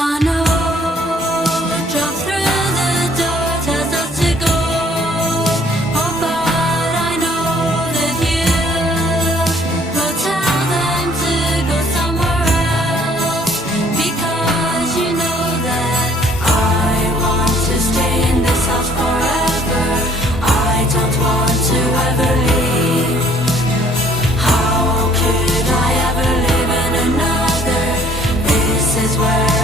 I know, drop through the door, tells us to go. Oh, but I know that you will tell them to go somewhere else. Because you know that I want to stay in this house forever. I don't want to ever leave. How could I ever live in another? This is where